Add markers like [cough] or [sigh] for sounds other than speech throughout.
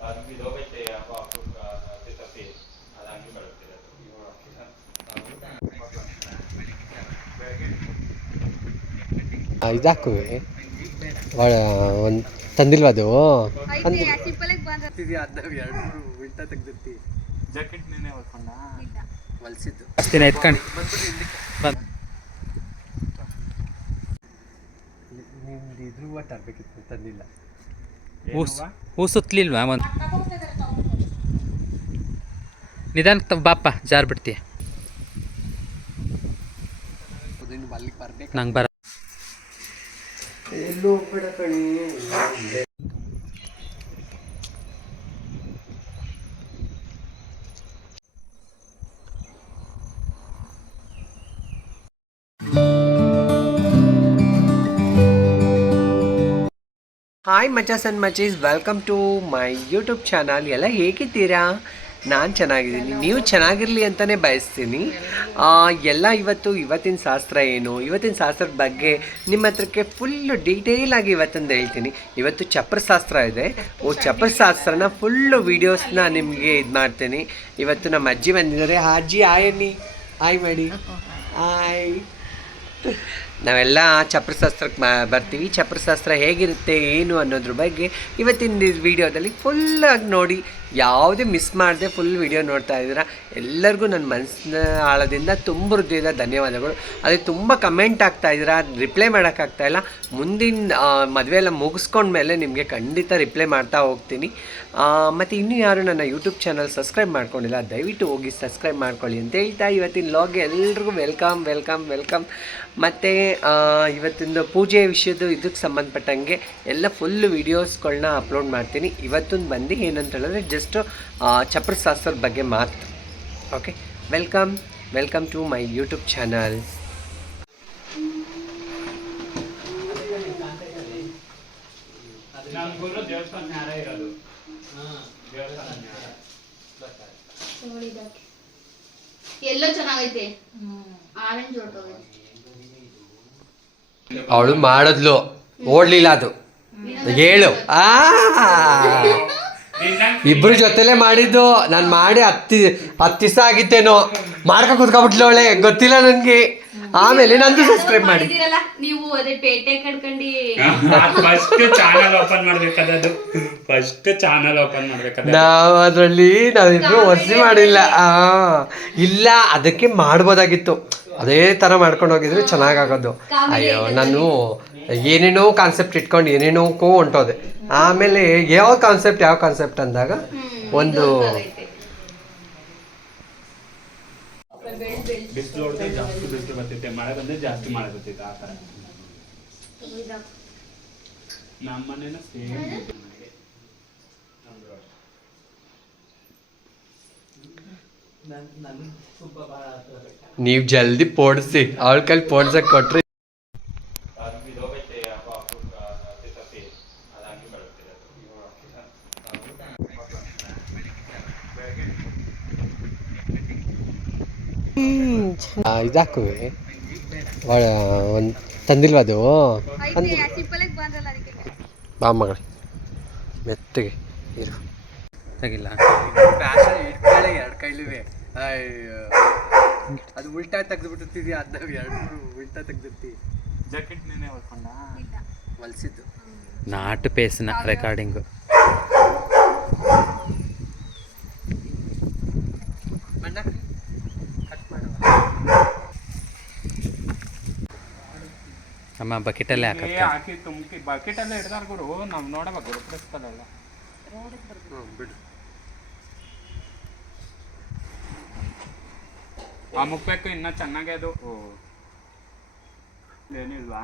ಅದು ಬಿದ್ದೋಗೈತೆ ಯಾಕೋ ಅಪರೂಪ ಅತಿ ತಪ್ಪಿ ಅದು? ಹಂಗೆ ಬೆಳೆಸ್ತಿರೋದು ಇದಾಕು ಒಂದು ತಂದಿಲ್ವ ಅದು ಸಿಂಪಲ್ ಆಗಿ ಬಂದ ಎರಡು ಉಲ್ಟ ತೆಗ್ದಿರ್ತಿ? ಜಾಕೆಟ್ ನೀನೇ ಹೊಡ್ಕೊಂಡ? ಇಲ್ಲ. ಹೊಲ್ಸಿದ್ದು. ಅಷ್ಟಿನ ಎತ್ಕೊಂಡು. ಬಂದು. ನಿಮ್ದು ಇದ್ರ ಹೂವು ತರಬೇಕಿತ್ತು ತಂದಿಲ್ಲ. ಹೂಸ್ ಹೂ ಸುತ್ತಲಿಲ್ವಾ ಒಂದು ನಿಧಾನಕ್ಕೆ ಬಾಪ ಜಾರ್ ಬಿಡ್ತೀಯ? ನಂಗೆ ಬರ ಹಾಯ್ ಮಚಾಸ್ and ಮಚೀಸ್ welcome to my YouTube channel ಎಲ್ಲ ಹೇಗಿದ್ದೀರಾ? ನಾನು ಚೆನ್ನಾಗಿದ್ದೀನಿ. ನೀವು ಚೆನ್ನಾಗಿರಲಿ ಅಂತಲೇ ಬಯಸ್ತೀನಿ. ಎಲ್ಲ ಇವತ್ತು ಇವತ್ತಿನ ಶಾಸ್ತ್ರ ಏನು? ಇವತ್ತಿನ ಶಾಸ್ತ್ರದ ಬಗ್ಗೆ ನಿಮ್ಮ ಹತ್ರಕ್ಕೆ ಫುಲ್ಲು ಡೀಟೇಲಾಗಿ ಆಗಿ ಇವತ್ತೊಂದು ಹೇಳ್ತೀನಿ. ಇವತ್ತು ಚಪ್ರ ಶಾಸ್ತ್ರ ಇದೆ. ಓ ಚಪ್ರ ಶಾಸ್ತ್ರನ ಫುಲ್ಲು ವೀಡಿಯೋಸ್ನ ನಿಮಗೆ ಇದು ಮಾಡ್ತೀನಿ. ಇವತ್ತು ನಮ್ಮ ಅಜ್ಜಿ ಬಂದಿದ್ದಾರೆ. ಅಜ್ಜಿ ಆಯನ್ನಿ ಹಾಯ್ ಮಾಡಿ. ಆಯ್ ನಾವೆಲ್ಲ ಚಪ್ರಶಾಸ್ತ್ರಕ್ಕೆ ಬರ್ತೀವಿ. ಚಪ್ರಶಾಸ್ತ್ರ ಹೇಗಿರುತ್ತೆ ಏನು ಅನ್ನೋದ್ರ ಬಗ್ಗೆ ಇವತ್ತಿನ ವಿಡಿಯೋದಲ್ಲಿ ಫುಲ್ಲಾಗಿ ನೋಡಿ ಯಾವುದೇ ಮಿಸ್ ಮಾಡದೆ ಫುಲ್ ವಿಡಿಯೋ ನೋಡ್ತಾ ಇದ್ದೀರಾ? ಎಲ್ಲರಿಗೂ ನನ್ನ ಮನಸ್ಸಿನ ಆಳದಿಂದ ತುಂಬ ಹೃದಯದ ಧನ್ಯವಾದಗಳು. ಅದಕ್ಕೆ ತುಂಬ ಕಮೆಂಟ್ ಆಗ್ತಾ ಇದ್ದೀರಾ? ರಿಪ್ಲೈ ಮಾಡೋಕ್ಕಾಗ್ತಾ ಇಲ್ಲ. ಮುಂದಿನ ಮದುವೆ ಎಲ್ಲ ಮುಗಿಸ್ಕೊಂಡ್ಮೇಲೆ ನಿಮಗೆ ಖಂಡಿತ ರಿಪ್ಲೈ ಮಾಡ್ತಾ ಹೋಗ್ತೀನಿ. ಮತ್ತು ಇನ್ನೂ ಯಾರು ನನ್ನ ಯೂಟ್ಯೂಬ್ ಚಾನಲ್ ಸಬ್ಸ್ಕ್ರೈಬ್ ಮಾಡ್ಕೊಂಡಿಲ್ಲ, ದಯವಿಟ್ಟು ಹೋಗಿ ಸಬ್ಸ್ಕ್ರೈಬ್ ಮಾಡ್ಕೊಳ್ಳಿ ಅಂತ ಹೇಳ್ತಾ ಇವತ್ತಿನ ಲಾಗ್ ಎಲ್ರಿಗೂ ವೆಲ್ಕಮ್ ವೆಲ್ಕಮ್ ವೆಲ್ಕಮ್ ಮತ್ತು ಇವತ್ತಿನ ಪೂಜೆ ವಿಷಯದ್ದು ಇದಕ್ಕೆ ಸಂಬಂಧಪಟ್ಟಂಗೆ ಎಲ್ಲ ಫುಲ್ ವೀಡಿಯೋಸ್ಗಳನ್ನ ಅಪ್ಲೋಡ್ ಮಾಡ್ತೀನಿ. ಇವತ್ತೊಂದು ಬಂದು ಏನಂತ ಹೇಳಿದ್ರೆ ಜಸ್ಟು ಚಪ್ರಶಾಸ್ತ್ರದ ಬಗ್ಗೆ ಮಾತು. Okay welcome welcome to my YouTube channel ಎಲ್ಲೋ ಚೆನ್ನಾಗೈತೆ. ಆರೆಂಜ್ ಅವಳು ಮಾಡಿದ್ಲು. ಓಡ್ಲಿಲ್ಲ ಅದು. ಹೇಳು. ಆ! ಇಬ್ರು ಜೊತೆಲೆ ಮಾಡಿದ್ದು ನಾನು ಮಾಡಿ ಹತ್ತಿ ಹತ್ತು ದಿವಸ ಆಗಿತ್ತೇನೋ. ಮಾಡ್ಕ ಕುತ್ಕೊಬಿಟ್ಲು ಅವಳೆ. ಗೊತ್ತಿಲ್ಲ ನನಗೆ. ಆಮೇಲೆ ನಂದು ಸಬ್ಸ್ಕ್ರೈಬ್ ಮಾಡಿ. ಮಾಡಿದಿರಲ್ಲ ನೀವು ಅದೇ ಪೇಟೆ ಕಡ್ಕಂಡಿ. ಫಸ್ಟ್ ಚಾನಲ್ ಓಪನ್ ಮಾಡ್ಬೇಕಾದದು. ಫಸ್ಟ್ ಚಾನಲ್ ಓಪನ್ ಮಾಡ್ಬೇಕಾದ ನಾವು ಅದರಲ್ಲಿ ನಾವಿಬ್ರು ವಸಿ ಮಾಡಿಲ್ಲ. ಆ ಇಲ್ಲ ಅದಕ್ಕೆ ಮಾಡ್ಬೋದಾಗಿತ್ತು. ಅದೇ ತರ ಮಾಡ್ಕೊಂಡು ಹೋಗಿದ್ರೆ ಚೆನ್ನಾಗಾಗೋದು. ಅಯ್ಯೋ ನಾನು ಏನೇನೋ ಕಾನ್ಸೆಪ್ಟ್ ಇಟ್ಕೊಂಡು ಏನೇನೋಕೋ ಹೊಂಟೋದೆ ಆಮೇಲೆ ಯಾವ ಕಾನ್ಸೆಪ್ಟ್ ಯಾವ ಕಾನ್ಸೆಪ್ಟ್ ಅಂದಾಗ ಒಂದು ಬಿಸಿಲು ಹೊಡೆದ್ರೆ ಜಾಸ್ತಿ ಬಿಸಿಲು ಬರ್ತಿತ್ತೆ ಮಳೆ ಬಂದ್ರೆ ಜಾಸ್ತಿ ಮಳೆ ಬರ್ತಿತ್ತು ಆ ಥರ. ನಮ್ಮ ಮನೇನ ಸೇಮ್ ನೀವು ಜಲ್ದಿ ಪೋಡ್ಸಿ ಅವಳ ಕೈಲಿ ಪೋಡ್ಸಕ್ ಕೊಟ್ರಿ ಅದು ಬಿದ್ದೋಗೈತೆ ಯಾಕೋ ಅಪರೂಪ ಅತಿ ತಪ್ಪಿ ಅದು ಹಂಗೆ ಬೆಳೆಸ್ತಿರೋದು ಇದಾಕು. ಒಂದು ತಂದಿಲ್ವ ಅದು? ಐತೆ ಸಿಂಪಲ್ ಆಗಿ ಬಂದಲ್ಲ ಅದಕ್ಕೆ. ಬಾ ಮಗಳೇ. ಮೆತ್ತಗೆ ಇರು. ತೆಗಿಲ್ಲ. ಎರಡು ಕೈಲಿವೆ. ಅಯ್ಯೋ ಅದು ಉಲ್ಟಾ ತೆಗೆದುಬಿಟ್ಟಿರ್ತೀವಿ ಅದನ್ನ ಎರಡು ಉಲ್ಟಾ ತೆಗ್ದಿರ್ತೀವಿ. ಜಾಕೆಟ್ ನೀನೆ ಹೊಲ್ಕೊಂಡ ಇಲ್ಲ. ಹೊಲ್ಸಿದ್ದು. ನಾಟು ಪೇಸ್ನ ರೆಕಾರ್ಡಿಂಗು ಅಮ್ಮ ಬಕೆಟಲ್ಲೇ ಹಾಕಿ ಹಾಕತ್ತೆ. ಹಾಕಿ ತುಂಬಿ ಬಕೆಟಲ್ಲೇ ಎಲ್ಲ ಹಿಡ್ದಾರ ಗುರು ನಾವು ನೋಡಬೇಕು ಗುರು ಬಿಡು. ಆ ಮುಕ್ಬೇಕು ಇನ್ನ ಚೆನ್ನಾಗೆ ಅದು. ಏನಿಲ್ವಾ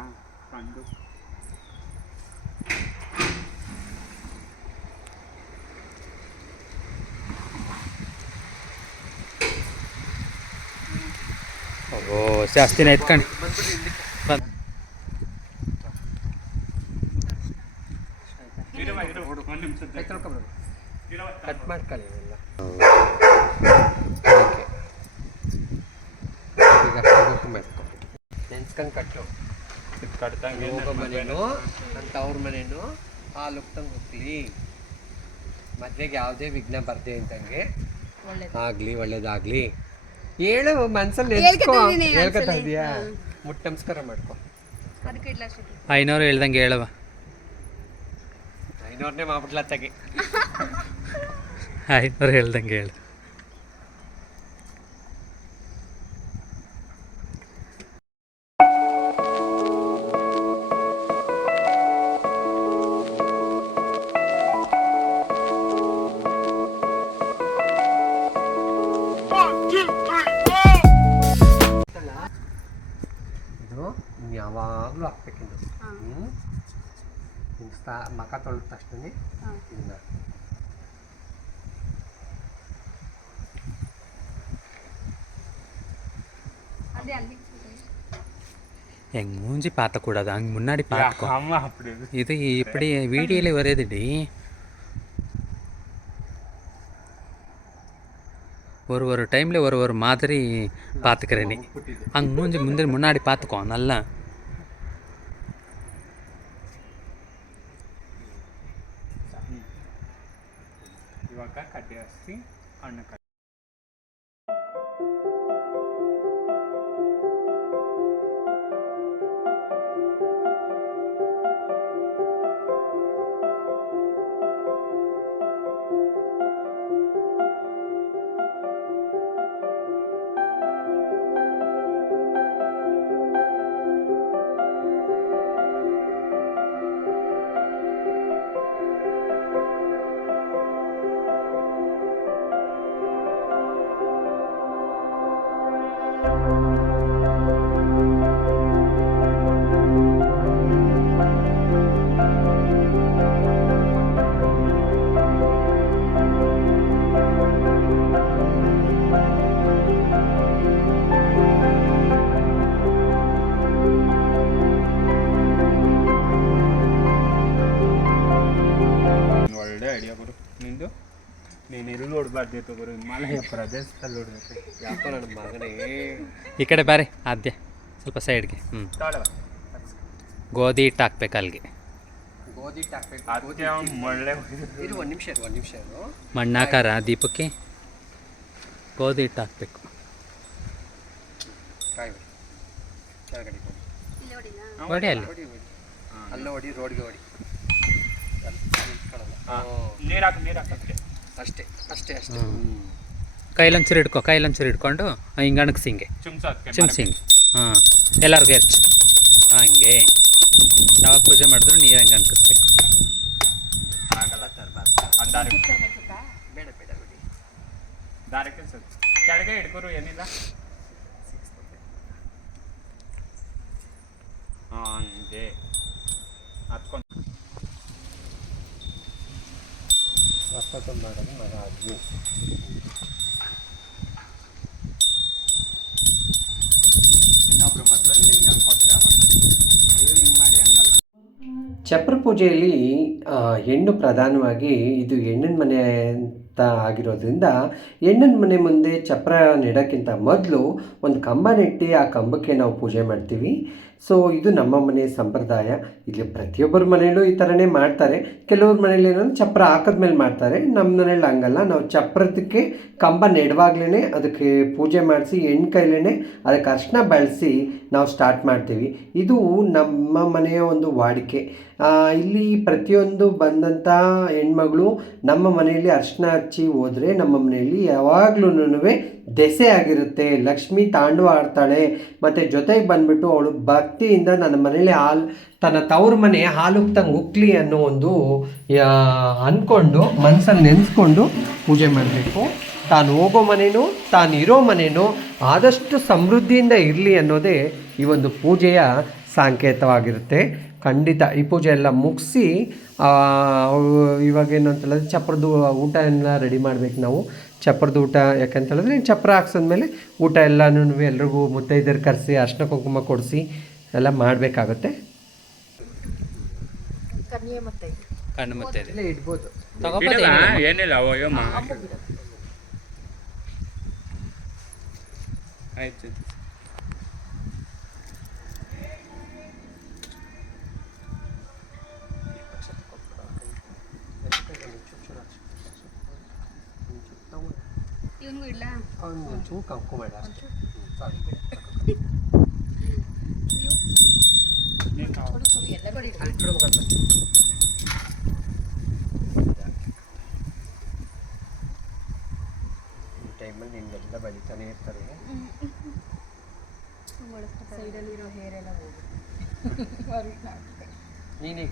ಕಂಡು. ಓ ಜಾಸ್ತಿನ ಎತ್ಕೊಂಡು ಬಂದು ಇರುವ ಇರು ಒಂದು ನಿಮಿಷ ಇರುವ ಕಟ್ ಮಾಡ್ಕೊಳ್ಳಿ ಇವೆಲ್ಲ ಈಗ ಮಾಡ್ಕೊ ನೆನ್ಸ್ಕೊಂಡು ಕಟ್ಟು ಕಟ್ತಂಗೆ ಹೋಗೋ ಮನೇನು ನನ್ನ ತವ್ರ ಮನೇನು ಆ ಲುಕ್ ತಂಗ ಹೋಗ್ಲಿ ಮದ್ವೆಗೆ ಯಾವುದೇ ವಿಘ್ನ ಬರ್ದೆ ಅಂತಂಗೆ ಆಗ್ಲಿ ಒಳ್ಳೇದಾಗ್ಲಿ. ಹೇಳು ಮನ್ಸಲ್ಲಿ ಹೇಳ್ಕೊತಾ. ಇದೀಯಾ? ಮುಟ್ಟ ನಮಸ್ಕಾರ ಮಾಡ್ಕೊ ಐನೂರು ಹೇಳ್ದಂಗೆ ಹೇಳವ ಐನೂರನೇ ಮಾಡ್ಬಿಟ್ಲ ತಗೆ. [laughs] ಐನೂರು ಹೇಳ್ದಂಗೆ ಹೇಳು. పెట్టిండు ఇంత మక్క తోడు తస్తుంది எங்க மூஞ்சி பார்த்தக்கூடாது அங்கே முன்னாடி பார்த்துக்கோ இது இப்படி வீடியோவில் வருதுடி ஒரு ஒரு டைமில் ஒரு ஒரு மாதிரி பார்த்துக்கிறேன் நீ அங்கே மூஞ்சி முந்திரி முன்னாடி பார்த்துக்கோ நல்லா ಹಣ್ಣು ಓಡಬಾರ್ದಿತ್ತು ಗುರು ಹಿಮಾಲಯ ಪ್ರದೇಶದಲ್ಲಿ ಓಡಬೇಕು ಯಾಕೋ ನನ್ನ ಮಗನೇ. ಈ ಕಡೆ ಬಾರಿ ಆದ್ಯ. ಸ್ವಲ್ಪ ಸೈಡ್ಗೆ ಹ್ಞೂ ತಾಳವ ಗೋಧಿ ಹಿಟ್ಟು ಹಾಕ್ಬೇಕು ಅಲ್ಲಿಗೆ. ಗೋಧಿ ಹಿಟ್ಟು ಹಾಕ್ಬೇಕು. ಗೋಧಿ ಅದಕ್ಕೆ ಒಳ್ಳೆ ಇರು ಒಂದು ನಿಮಿಷ ಇರು ಒಂದು ನಿಮಿಷ ಇರು. ಮಣ್ಣಾಕಾರ ದೀಪಕ್ಕೆ ಗೋಧಿ ಹಿಟ್ಟು ಹಾಕ್ಬೇಕು. ಕಾಯಿ ಕೆಳಗಡೆ ಹೊಡಿ ಅಲ್ಲಿ. ಹೊಡಿ ಹೊಡಿ. ರೋಡ್ಗೆ ಹೊಡಿ ನೀರು ಹಾಕಿ ನೀರು ಹಾಕಕ್ಕೆ ಅಷ್ಟೇ ಅಷ್ಟೇ ಅಷ್ಟೇ. ಹ್ಮ್. ಕೈಲೊಂಚೂರು ಹಿಡ್ಕೊ ಕೈಲೊಂಚೂರು ಹಿಡ್ಕೊಂಡು ಹಿಂಗೆ ಅಣಕ್ಸಿ ಹಿಂಗೆ ಚಿಮ್ಸಿ ಹಿಂಗೆ ಹಾಂ. ಎಲ್ಲರಿಗೂ ಹೆಚ್ಚು ಹಾಂ ಹಿಂಗೆ. ಯಾವಾಗ ಪೂಜೆ ಮಾಡಿದ್ರು ನೀರು ಹಂಗೆ ಅಣಕಿಸ್ಬೇಕು ಕೆಳಗೆ ಹಿಡ್ಕೊರು ಏನಿಲ್ಲ. ಹಾಂ ಹಿಂಗೆ. ಹತ್ಕೊಂಡು ಚಪ್ರ ಪೂಜೆಯಲ್ಲಿ ಹೆಣ್ಣು ಪ್ರಧಾನವಾಗಿ ಇದು ಹೆಣ್ಣಿನ ಮನೆ ಅಂತ ಆಗಿರೋದ್ರಿಂದ, ಹೆಣ್ಣಿನ ಮನೆ ಮುಂದೆ ಚಪ್ರ ನೆಡೋಕ್ಕಿಂತ ಮೊದಲು ಒಂದು ಕಂಬ ನೆಟ್ಟಿ ಆ ಕಂಬಕ್ಕೆ ನಾವು ಪೂಜೆ ಮಾಡ್ತೀವಿ. ಸೊ ಇದು ನಮ್ಮ ಮನೆಯ ಸಂಪ್ರದಾಯ. ಇಲ್ಲಿ ಪ್ರತಿಯೊಬ್ಬರ ಮನೆಯಲ್ಲೂ ಈ ಥರನೇ ಮಾಡ್ತಾರೆ. ಕೆಲವ್ರ ಮನೇಲಿ ಏನಂದ್ರೆ ಚಪ್ರ ಹಾಕಿದ್ಮೇಲೆ ಮಾಡ್ತಾರೆ. ನಮ್ಮ ಮನೇಲಿ ಹಂಗಲ್ಲ. ನಾವು ಚಪ್ರದಕ್ಕೆ ಕಂಬ ನೆಡುವಾಗ್ಲೇ ಅದಕ್ಕೆ ಪೂಜೆ ಮಾಡಿಸಿ ಎಣ್ಣೆ ಕೈಲೇ ಅದಕ್ಕೆ ಅರ್ಶಿನ ಬಳಸಿ ನಾವು ಸ್ಟಾರ್ಟ್ ಮಾಡ್ತೀವಿ. ಇದು ನಮ್ಮ ಮನೆಯ ಒಂದು ವಾಡಿಕೆ. ಇಲ್ಲಿ ಪ್ರತಿಯೊಂದು ಬಂದಂಥ ಹೆಣ್ಮಗಳು ನಮ್ಮ ಮನೆಯಲ್ಲಿ ಅರ್ಶನ ಹಚ್ಚಿ ಹೋದರೆ ನಮ್ಮ ಮನೆಯಲ್ಲಿ ಯಾವಾಗ್ಲೂ ದೆಸೆ ಆಗಿರುತ್ತೆ. ಲಕ್ಷ್ಮಿ ತಾಂಡವ ಆಡ್ತಾಳೆ. ಮತ್ತು ಜೊತೆಗೆ ಬಂದ್ಬಿಟ್ಟು ಅವಳು ಭಕ್ತಿಯಿಂದ ನನ್ನ ಮನೇಲಿ ಹಾಲು, ತನ್ನ ತವ್ರ ಮನೆ ಹಾಲು ಉಕ್ಲಿ ಅನ್ನೋ ಒಂದು ಅಂದ್ಕೊಂಡು ಮನಸ್ಸಲ್ಲಿ ನೆನೆಸ್ಕೊಂಡು ಪೂಜೆ ಮಾಡಬೇಕು. ತಾನು ಹೋಗೋ ಮನೆಯೂ ತಾನಿರೋ ಇರೋ ಮನೇನು ಆದಷ್ಟು ಸಮೃದ್ಧಿಯಿಂದ ಇರಲಿ ಅನ್ನೋದೇ ಈ ಒಂದು ಪೂಜೆಯ ಸಾಂಕೇತವಾಗಿರುತ್ತೆ. ಖಂಡಿತ ಈ ಪೂಜೆ ಎಲ್ಲ ಮುಗಿಸಿ ಇವಾಗ ಏನು ಅಂತ ಹೇಳಿದ್ರೆ ಚಪ್ರದ ಊಟ ಎಲ್ಲ ರೆಡಿ ಮಾಡ್ಬೇಕು ನಾವು. ಚಪ್ರದ ಊಟ ಯಾಕಂತ ಹೇಳಿದ್ರೆ ಚಪ್ರ ಹಾಕ್ಸಿದ್ಮೇಲೆ ಊಟ ಎಲ್ಲನೂ ಎಲ್ರಿಗೂ ಮುತ್ತೈದರು ಕರೆಸಿ ಅರ್ಶಿನ ಕುಂಕುಮ ಕೊಡಿಸಿ ಎಲ್ಲ ಮಾಡಬೇಕಾಗುತ್ತೆ. ಕಣ್ಣು ಇಡ್ಬೋದು. ಏನಿಲ್ಲ. ಏನಿಲ್ಲ ಅಯ್ಯೋ ಮಾ ಆಯ್ತು ಇವನಿಗೂ ಇಲ್ಲ ಅವ್ನು ಒಂಚೂರು ಕಂಕೋಬೇಡ ಟೈಮಲ್ಲಿ ನಿನ್ನೆಲ್ಲ ಬೆಳಿತಾನೆ ಇರ್ತಾರೆ. ಸೈಡಲ್ಲಿರೋ ಹೇರ್ ಎಲ್ಲ [laughs] ಆಗುತ್ತೆ. ನೀನೇ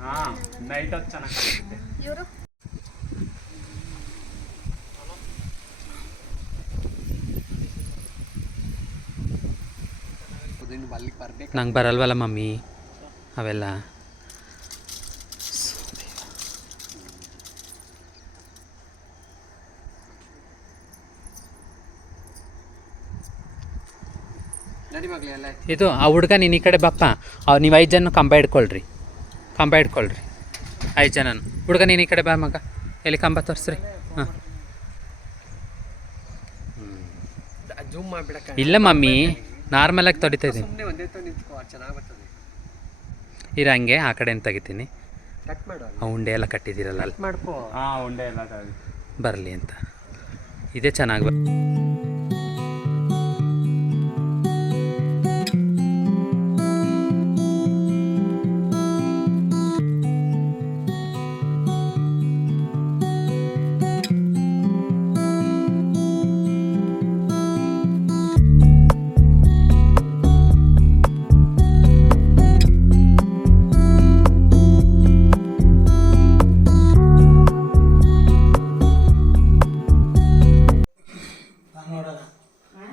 ಹಾ ನೈಟ್ ಹೊತ್ತು ಚೆನ್ನಾಗಿ ಇವರು? ನಂಗೆ ಬರಲ್ವಲ್ಲ ಮಮ್ಮಿ? ಅವೆಲ್ಲ. ಇದು ಆ ಹುಡ್ಗ ನೀನು ಈ ಕಡೆ ಬಪ್ಪ. ಅವ್ರು ನೀವು ಐದು ಜನ ಕಂಬ ಹಿಡ್ಕೊಳ್ರಿ. ಕಂಬ ಇಟ್ಕೊಳ್ರಿ. ಐದು ಜನ ಹುಡುಗ ನೀನು ಈ ಕಡೆ ಬಾ ಮಗ. ಎಲ್ಲಿ ಕಂಬ ತೋರಿಸ್ರಿ. ಹಾಂ. ಇಲ್ಲ ಮಮ್ಮಿ ನಾರ್ಮಲಾಗಿ ತೊಡಿತಾ ಇದ್ದೀನಿ. ಸುಮ್ಮನೆ ಒಂದೇ ತ ನಿಂತ್ಕೋ ಚೆನ್ನಾಗಿ ಬರ್ತದೆ ಇರ ಹಂಗೆ ಆ ಕಡೆಯಿಂದ ತೆಗಿತೀನಿ. ಆ ಉಂಡೆ ಎಲ್ಲ ಕಟ್ಟಿದ್ದೀರಲ್ಲ ಅಲ್ಲಿ. ಕಟ್ ಮಾಡ್ಕೋ. ಹಾ ಉಂಡೆ ಎಲ್ಲ ತಾಳಿ ಬರಲಿ ಅಂತ. ಇದೇ ಚೆನ್ನಾಗಿ ಬರ್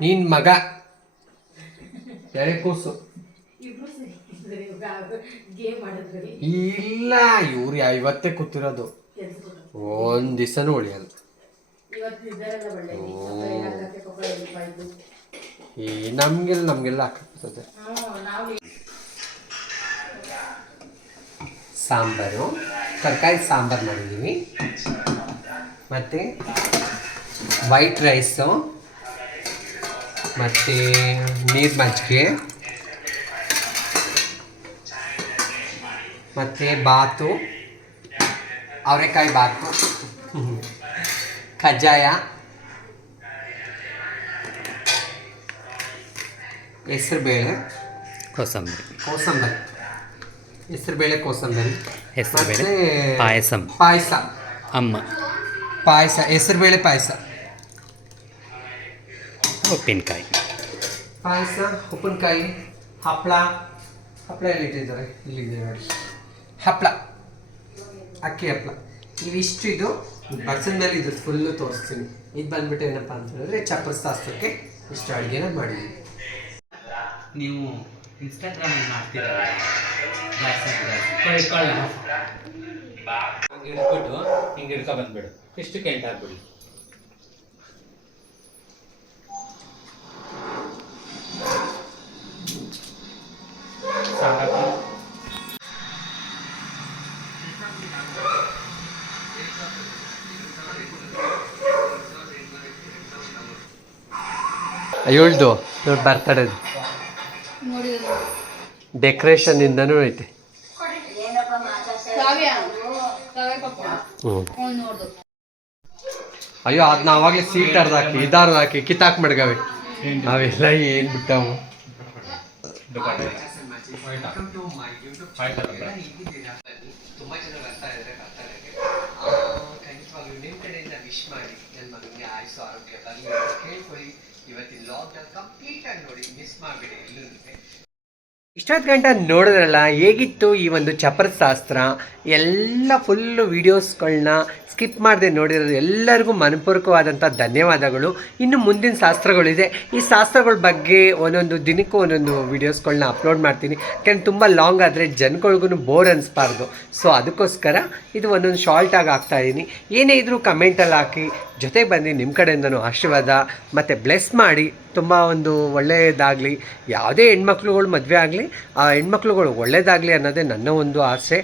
ನಿನ್ ಮಗ. ಕೂಸು. ಇಲ್ಲ ಇವ್ರು ಐವತ್ತೇ ಕೂತಿರೋದು. ಒಂದ್ ದಿವಸನೂ ಉಳಿಯಲ್ಲ. ಈ ನಮ್ಗೆಲ್ಲ ನಮ್ಗೆಲ್ಲ ಹಾಕತ್ತದೆ ಸಾಂಬಾರು. ತರಕಾರಿ ಸಾಂಬಾರು ಮಾಡಿದ್ದೀವಿ ಮತ್ತು ವೈಟ್ ರೈಸು ಮತ್ತು ನೀರು ಮಜ್ಜಿಗೆ. ಮತ್ತು ಬಾತು. ಅವರೆಕಾಯಿ ಬಾತು. ಕಜ್ಜಾಯ. ಹೆಸರುಬೇಳೆ. ಕೋಸಂಬರಿ. ಕೋಸಂಬರಿ. ಹೆಸರುಬೇಳೆ ಕೋಸಂಬರಿ. ಹೆಸರುಬೇಳೆ. ಪಾಯಸ ಪಾಯಸಂ. ಪಾಯಸ. ಅಮ್ಮ. ಪಾಯಸ. ಹೆಸರುಬೇಳೆ ಪಾಯಸ. ಉಪ್ಪಿನಕಾಯಿ. ಪಾಯಸ ಉಪ್ಪಿನಕಾಯಿ ಹಪ್ಪಳ ಹಪ್ಪಳ ಎಲ್ಲಿ ಇಟ್ಟಿದ್ದಾರೆ ಇಲ್ಲಿದೆ ನೋಡಿ. ಹಪ್ಪಳ ಅಕ್ಕಿ ಹಪ್ಪಳ ಇವಿಷ್ಟು ಇದು ಬಸ್ಸಿನ ಮೇಲೆ ಇದು ಫುಲ್ಲು ತೋರಿಸ್ತೀನಿ. ಇದು ಬಂದ್ಬಿಟ್ಟು ಏನಪ್ಪ ಅಂತ ಹೇಳಿದ್ರೆ ಚಪ್ಪರ ಶಾಸ್ತ್ರಕ್ಕೆ ಇಷ್ಟು ಅಡುಗೆನ ಮಾಡಿದ್ದೀನಿ ನೀವು ಇನ್ಸ್ಟಾಗ್ರಾಮ್ ಮಾಡ್ತೀರಲ್ಲ ಹಿಂಗೆ ಹಿಡ್ಬಿಟ್ಟು ಹಿಂಗೆ ಹಿಡ್ಕೊ ಬಂದ್ಬಿಡು. ಇಷ್ಟು ಕೆಂಟ್ ಆಗ್ಬಿಡಿ ಸಾಕಪ್ಪ ಇವಳ್ದು ಇವ್ರ ಬರ್ತಡೇದು. ನೋಡಿ ಡೆಕೋರೇಷನ್ ಇಂದನೂ ಐತೆ ಅಯ್ಯೋ ಅದನ್ನ ಅವಾಗಲೇ ಸೀಟ್ ಅರ್ಧ ಹಾಕಿ ಇದಾರ್ದು ಹಾಕಿ ಕಿತ್ತಾಕ್ ಮಡ್ಗವೆ. ನಾವೆಲ್ಲ ಏನು ಬಿಟ್ಟವು? ತುಂಬ ಜನ ಬರ್ತಾ ಇದ್ದಾರೆ ಬರ್ತಾರೆಗೆ ಖಂಡಿತವಾಗ್ಲೂ ನಿಮ್ಮ ಕಡೆಯಿಂದ ವಿಶ್ ಮಾಡಿ ನನ್ನ ಮಗನಿಗೆ ಆಯುಸು ಆರೋಗ್ಯ ಬರಲಿ ಕೇಳ್ಕೊಳ್ಳಿ ಇವತ್ತಿನ ಲಾಕ್ಡೌನ್ ಕಂಪ್ಲೀಟ್ ಆಗಿ ನೋಡಿ ಮಿಸ್ ಮಾಡಬೇಡಿ ಇಷ್ಟೊತ್ತು ಗಂಟ ನೋಡಿದ್ರಲ್ಲ, ಹೇಗಿತ್ತು ಈ ಒಂದು ಚಪರ ಶಾಸ್ತ್ರ ಎಲ್ಲ ಫುಲ್ಲು ವೀಡಿಯೋಸ್ಗಳನ್ನ ಸ್ಕಿಪ್ ಮಾಡದೆ ನೋಡಿರೋದು ಎಲ್ಲರಿಗೂ ಮನಪೂರ್ವಕವಾದಂಥ ಧನ್ಯವಾದಗಳು. ಇನ್ನು ಮುಂದಿನ ಶಾಸ್ತ್ರಗಳಿದೆ. ಈ ಶಾಸ್ತ್ರಗಳ ಬಗ್ಗೆ ಒಂದೊಂದು ದಿನಕ್ಕೂ ಒಂದೊಂದು ವೀಡಿಯೋಸ್ಗಳನ್ನ ಅಪ್ಲೋಡ್ ಮಾಡ್ತೀನಿ. ಯಾಕೆಂದ್ರೆ ತುಂಬ ಲಾಂಗ್ ಆದರೆ ಜನಗಳ್ಗೂ ಬೋರ್ ಅನಿಸ್ಬಾರ್ದು. ಸೊ ಅದಕ್ಕೋಸ್ಕರ ಇದು ಒಂದೊಂದು ಶಾರ್ಟಾಗಿ ಹಾಕ್ತಾಯಿದ್ದೀನಿ ಏನೇ ಇದ್ರೂ ಕಮೆಂಟಲ್ಲಿ ಹಾಕಿ. ಜೊತೆಗೆ ಬನ್ನಿ ನಿಮ್ಮ ಕಡೆಯಿಂದನೂ ಆಶೀರ್ವಾದ, ಮತ್ತು ಬ್ಲೆಸ್ ಮಾಡಿ, ತುಂಬ ಒಂದು ಒಳ್ಳೆಯದಾಗಲಿ ಯಾವುದೇ ಹೆಣ್ಮಕ್ಳುಗಳು ಮದುವೆ ಆಗಲಿ, ಆ ಹೆಣ್ಮಕ್ಳುಗಳು ಒಳ್ಳೆಯದಾಗಲಿ ಅನ್ನೋದೇ ನನ್ನ ಒಂದು ಆಸೆ.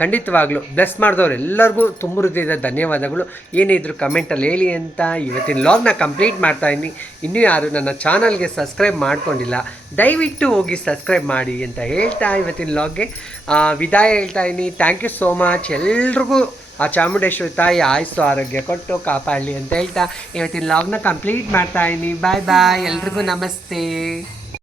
ಖಂಡಿತವಾಗ್ಲು ಬ್ಲೆಸ್ ಮಾಡಿದವ್ರು ಎಲ್ಲರಿಗೂ ತುಂಬ ಹೃದಯದ ಧನ್ಯವಾದಗಳು. ಏನಿದ್ರು ಕಮೆಂಟಲ್ಲಿ ಹೇಳಿ ಅಂತ ಇವತ್ತಿನ ಲಾಗ್ನ ಕಂಪ್ಲೀಟ್ ಮಾಡ್ತಾಯಿದ್ದೀನಿ ಇನ್ನೂ ಯಾರು ನನ್ನ ಚಾನಲ್ಗೆ ಸಬ್ಸ್ಕ್ರೈಬ್ ಮಾಡ್ಕೊಂಡಿಲ್ಲ, ದಯವಿಟ್ಟು ಹೋಗಿ ಸಬ್ಸ್ಕ್ರೈಬ್ ಮಾಡಿ ಅಂತ ಹೇಳ್ತಾ ಇವತ್ತಿನ ಲಾಗ್ಗೆ ವಿದಾಯ ಹೇಳ್ತಾ ಇದ್ದೀನಿ. ಥ್ಯಾಂಕ್ ಯು ಸೋ ಮಚ್ ಎಲ್ರಿಗೂ ಆ ಚಾಮುಂಡೇಶ್ವರಿ ತಾಯಿ ಆಯಸ್ಸು ಆರೋಗ್ಯ ಕೊಟ್ಟು ಕಾಪಾಡಲಿ ಅಂತ ಹೇಳ್ತಾ, ಇವತ್ತಿನ ಲಾಗ್ನ ಕಂಪ್ಲೀಟ್ ಮಾಡ್ತಾ ಇದ್ದೀನಿ. ಬಾಯ್ ಬಾಯ್ ಎಲ್ರಿಗೂ ನಮಸ್ತೆ.